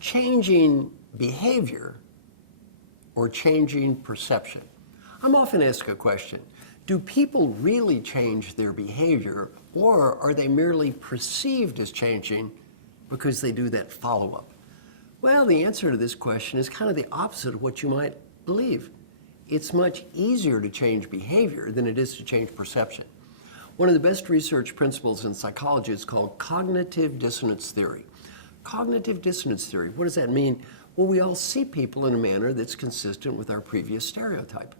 changing behavior or changing perception? I'm often asked a question, do people really change their behavior, or are they merely perceived as changing because they do that follow-up? Well, the answer to this question is kind of the opposite of what you might believe. It's much easier to change behavior than it is to change perception. One of the best research principles in psychology is called cognitive dissonance theory. Cognitive dissonance theory, what does that mean? Well, we all see people in a manner that's consistent with our previous stereotype.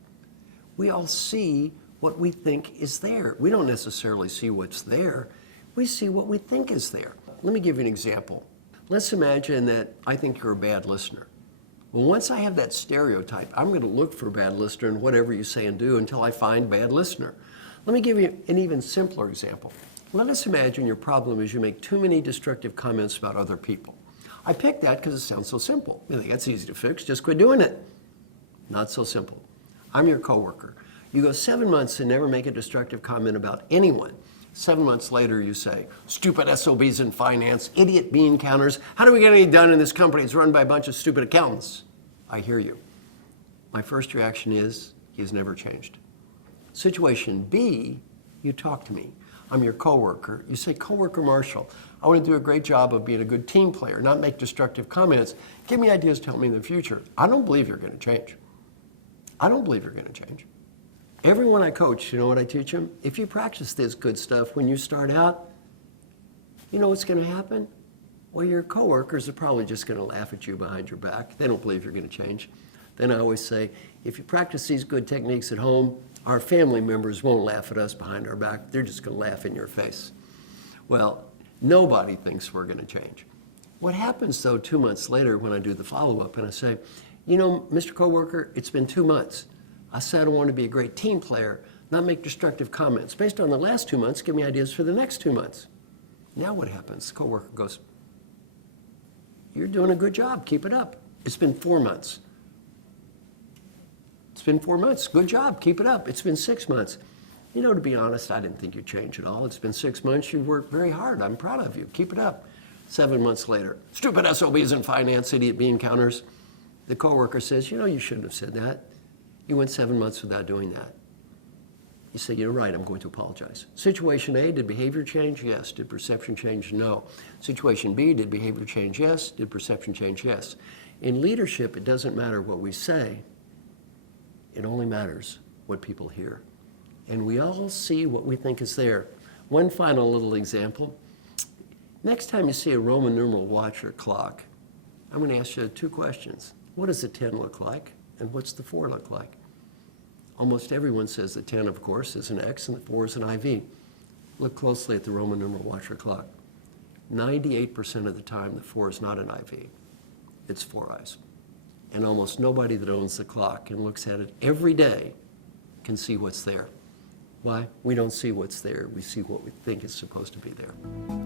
We all see what we think is there. We don't necessarily see what's there. We see what we think is there. Let me give you an example. Let's imagine that I think you're a bad listener. Well, once I have that stereotype, I'm going to look for bad listener in whatever you say and do until I find bad listener. Let me give you an even simpler example. Let us imagine your problem is you make too many destructive comments about other people. I picked that because it sounds so simple. You think that's easy to fix, just quit doing it. Not so simple. I'm your coworker. You go 7 months and never make a destructive comment about anyone. 7 months later you say, stupid SOBs in finance, idiot bean counters, how do we get anything done in this company? It's run by a bunch of stupid accountants. I hear you. My first reaction is, he's never changed. Situation B, you talk to me. I'm your coworker. You say, coworker Marshall, I want to do a great job of being a good team player, not make destructive comments. Give me ideas to help me in the future. I don't believe you're going to change. I don't believe you're going to change. Everyone I coach, you know what I teach them? If you practice this good stuff when you start out, you know what's going to happen? Well, your coworkers are probably just going to laugh at you behind your back. They don't believe you're going to change. Then I always say, if you practice these good techniques at home, our family members won't laugh at us behind our back. They're just going to laugh in your face. Well, nobody thinks we're going to change. What happens, though, 2 months later when I do the follow-up and I say, you know, Mr. Coworker, it's been 2 months. I said I want to be a great team player, not make destructive comments. Based on the last 2 months, give me ideas for the next 2 months. Now what happens? The coworker goes, you're doing a good job. Keep it up. It's been 4 months. It's been 4 months. Good job. Keep it up. It's been 6 months. You know, to be honest, I didn't think you'd change at all. It's been 6 months. You've worked very hard. I'm proud of you. Keep it up. 7 months later, stupid SOBs in finance, idiot bean counters. The coworker says, you know, you shouldn't have said that. You went 7 months without doing that. You say, you're right, I'm going to apologize. Situation A, did behavior change? Yes. Did perception change? No. Situation B, did behavior change? Yes. Did perception change? Yes. In leadership, it doesn't matter what we say. It only matters what people hear. And we all see what we think is there. One final little example. Next time you see a Roman numeral watch or clock, I'm going to ask you 2 questions. What does the 10 look like? And what's the 4 look like? Almost everyone says the 10, of course, is an X and the 4 is an IV. Look closely at the Roman numeral watch or clock. 98% of the time, the 4 is not an IV. It's 4 eyes. And almost nobody that owns the clock and looks at it every day can see what's there. Why? We don't see what's there. We see what we think is supposed to be there.